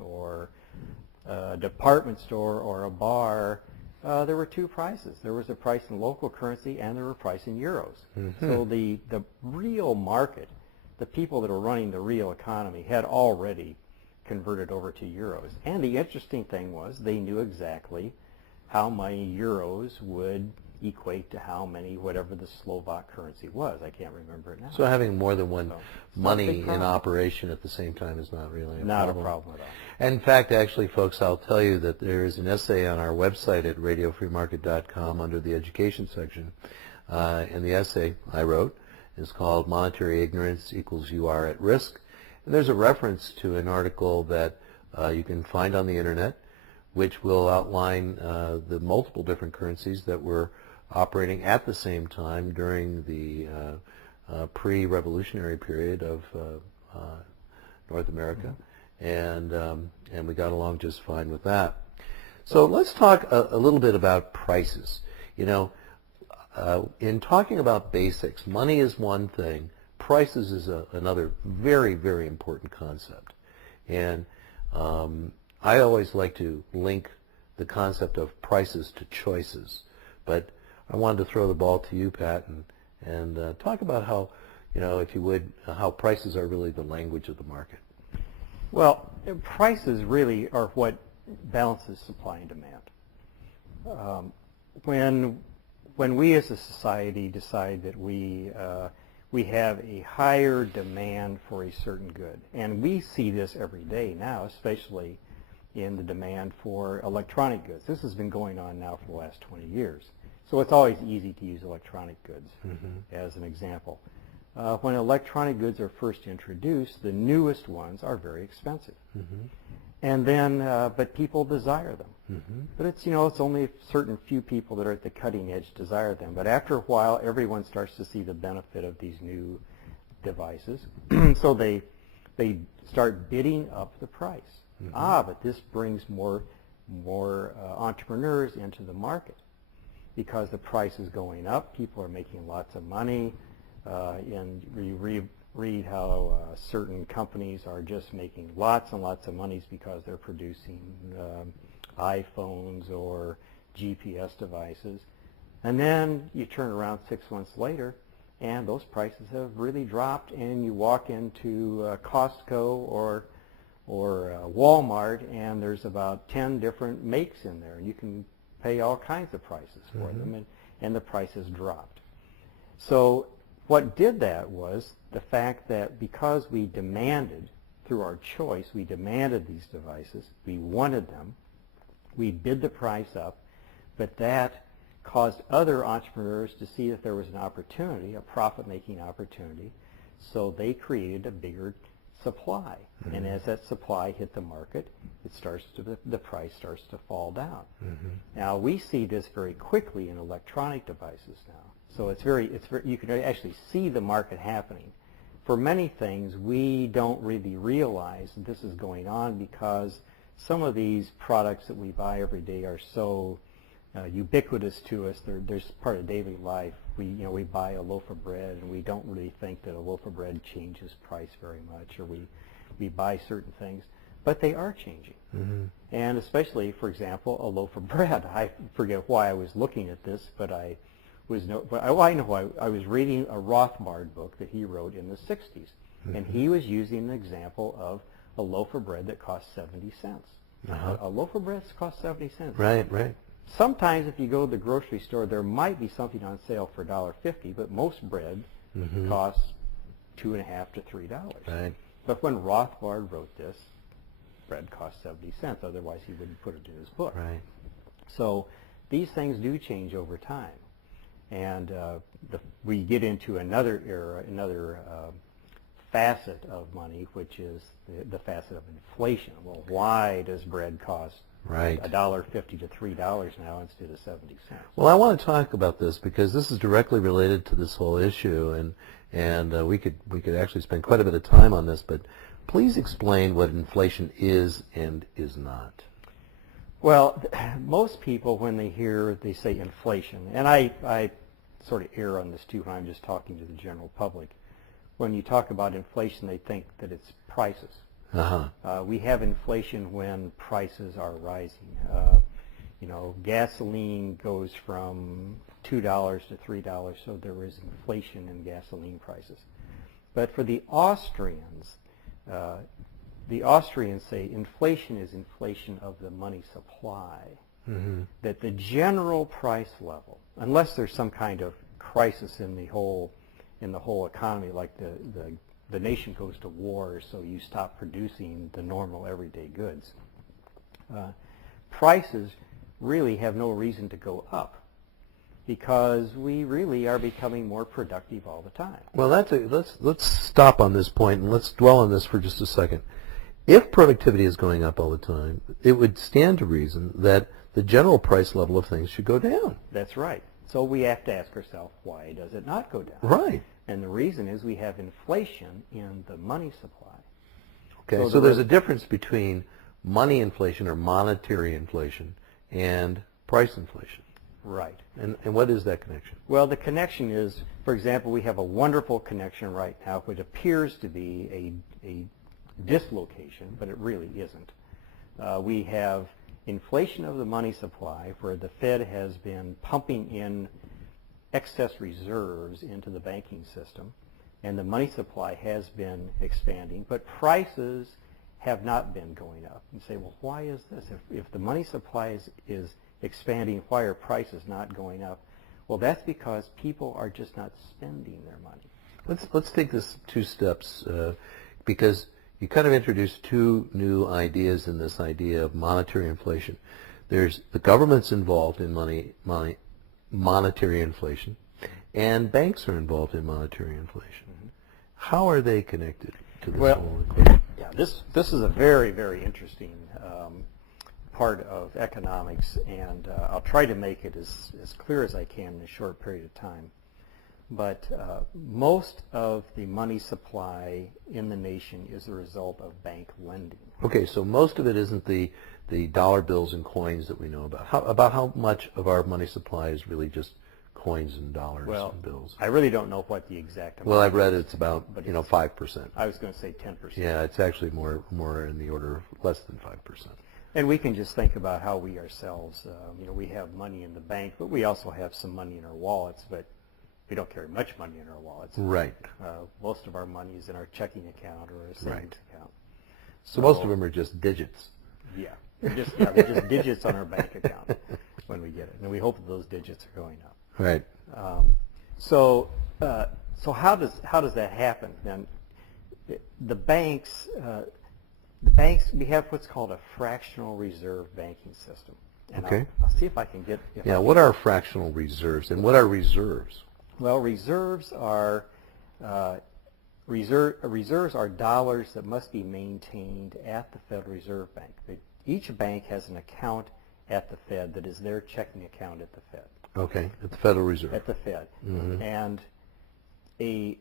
or a department store or a bar, there were two prices. There was a price in local currency and there were a price in euros. So the real market, the people that were running the real economy, had already converted over to euros. And the interesting thing was they knew exactly how many euros would equate to how many, whatever the Slovak currency was. I can't remember it now. So having more than one money in operation at the same time is not really a not problem. a problem at all. And in fact, actually, folks, I'll tell you that there is an essay on our website at radiofreemarket.com under the education section. And the essay I wrote is called Monetary Ignorance Equals You Are at Risk. And there's a reference to an article that you can find on the internet, which will outline the multiple different currencies that were operating at the same time during the pre-revolutionary period of North America, and we got along just fine with that. So let's talk a little bit about prices. You know, in talking about basics, money is one thing, prices is another very, very important concept. And I always like to link the concept of prices to choices, but I wanted to throw the ball to you, Pat, and talk about how, you know, if you would, how prices are really the language of the market. Well, prices really are what balances supply and demand. When we as a society decide that we have a higher demand for a certain good, and we see this every day now, especially in the demand for electronic goods. This has been going on now for the last 20 years. So it's always easy to use electronic goods as an example. When electronic goods are first introduced, the newest ones are very expensive. And then, but people desire them. But it's, you know, it's only a certain few people that are at the cutting edge desire them. But after a while, everyone starts to see the benefit of these new devices. So they start bidding up the price. But this brings more entrepreneurs into the market. Because the price is going up, people are making lots of money, and you read how certain companies are just making lots and lots of money because they're producing iPhones or GPS devices. And then you turn around 6 months later, and those prices have really dropped, and you walk into Costco or Walmart, and there's about 10 different makes in there, and you can pay all kinds of prices for them, and the prices dropped. So what did that was the fact that because we demanded, through our choice, we demanded these devices, we wanted them, we bid the price up, but that caused other entrepreneurs to see that there was an opportunity, a profit-making opportunity, so they created a bigger supply. And as that supply hit the market, the price starts to fall down. Now we see this very quickly in electronic devices now. So you can actually see the market happening. For many things, we don't really realize that this is going on because some of these products that we buy every day are so ubiquitous to us. They're part of daily life. We buy a loaf of bread, and we don't really think that a loaf of bread changes price very much, or we buy certain things, but they are changing. And especially, for example, a loaf of bread. I forget why I was looking at this, but I know why. I was reading a Rothbard book that he wrote in the 60s, and he was using an example of a loaf of bread that cost 70 cents. A loaf of bread costs 70 cents. Right. Sometimes if you go to the grocery store, there might be something on sale for $1.50, but most bread costs $2.50 to $3. Right. But when Rothbard wrote this, bread cost 70 cents. Otherwise, he wouldn't put it in his book. Right. So these things do change over time. And we get into another era, another facet of money, which is the facet of inflation. Well, why does bread cost $1.50 to $3 now instead of 70 cents? Well, I want to talk about this because this is directly related to this whole issue, and we could actually spend quite a bit of time on this. But please explain what inflation is and is not. Well, most people, when they say inflation, and I sort of err on this too when I'm just talking to the general public. When you talk about inflation, they think that it's prices. We have inflation when prices are rising. Gasoline goes from $2 to $3, so there is inflation in gasoline prices. But for the Austrians say inflation is inflation of the money supply. That the general price level, unless there's some kind of crisis in the whole economy, like the nation goes to war, so you stop producing the normal everyday goods, prices really have no reason to go up because we really are becoming more productive all the time. Well, let's stop on this point and let's dwell on this for just a second. If productivity is going up all the time, it would stand to reason that the general price level of things should go down. That's right. So we have to ask ourselves, why does it not go down? Right. And the reason is we have inflation in the money supply. Okay, so there's a difference between money inflation or monetary inflation and price inflation. Right. And what is that connection? Well, the connection is, for example, we have a wonderful connection right now which appears to be a dislocation, but it really isn't. We have inflation of the money supply where the Fed has been pumping in excess reserves into the banking system, and the money supply has been expanding, but prices have not been going up. You say, well, why is this? If the money supply is expanding, why are prices not going up? Well, that's because people are just not spending their money. Let's take this two steps because you kind of introduced two new ideas in this idea of monetary inflation. There's the government's involved in monetary inflation, and banks are involved in monetary inflation. How are they connected to this whole equation? Yeah, this is a very, very interesting part of economics, and I'll try to make it as clear as I can in a short period of time. But most of the money supply in the nation is a result of bank lending. Okay, so most of it isn't the dollar bills and coins that we know about. About how much of our money supply is really just coins and dollars and bills? I really don't know what the exact amount. Well, I've read it's about 5%. I was going to say 10%. Yeah, it's actually more in the order of less than 5%. And we can just think about how we ourselves, we have money in the bank, but we also have some money in our wallets, but we don't carry much money in our wallets. Right. Most of our money is in our checking account or a savings account. So most of them are just digits. Yeah, they're just digits on our bank account when we get it, and we hope that those digits are going up. Right. So how does that happen? Then the banks, we have what's called a fractional reserve banking system. And okay. I'll see if I can get. What are fractional reserves, and what are reserves? Well, reserves are dollars that must be maintained at the Federal Reserve Bank. Each bank has an account at the Fed that is their checking account at the Fed. Okay, at the Federal Reserve. At the Fed. Mm-hmm. And a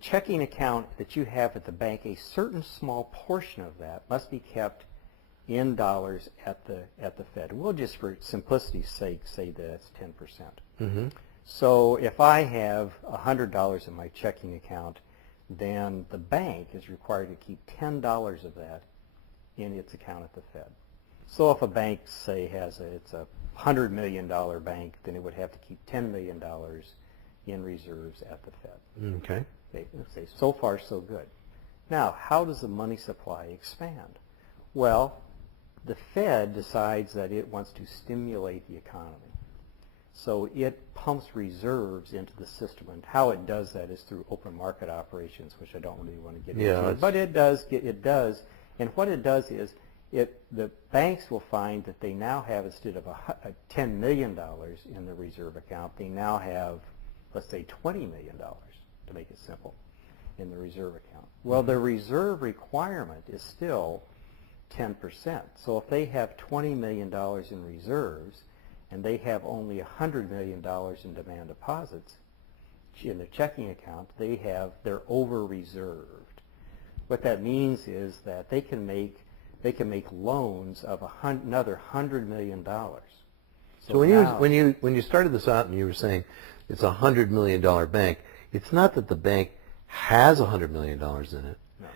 checking account that you have at the bank, a certain small portion of that must be kept in dollars at the Fed. We'll just, for simplicity's sake, say that it's 10%. Mm-hmm. So if I have $100 in my checking account, then the bank is required to keep $10 of that in its account at the Fed. So if a bank, say, it's a $100 million bank, then it would have to keep $10 million in reserves at the Fed. Okay. Okay, so far so good. Now, how does the money supply expand? Well, the Fed decides that it wants to stimulate the economy. So it pumps reserves into the system, and how it does that is through open market operations, which I don't really want to get into. But it does, and what it does is the banks will find that they now have, instead of $10 million in the reserve account, they now have, let's say, $20 million, to make it simple, in the reserve account. Well, the reserve requirement is still 10%. So if they have $20 million in reserves, and they have only $100 million in demand deposits in their checking account, they're over-reserved. What that means is that they can make loans of another $100 million. So when you started this out and you were saying it's a $100 million bank, it's not that the bank has $100 million in it. No.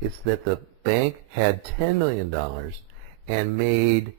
It's that the bank had $10 million and made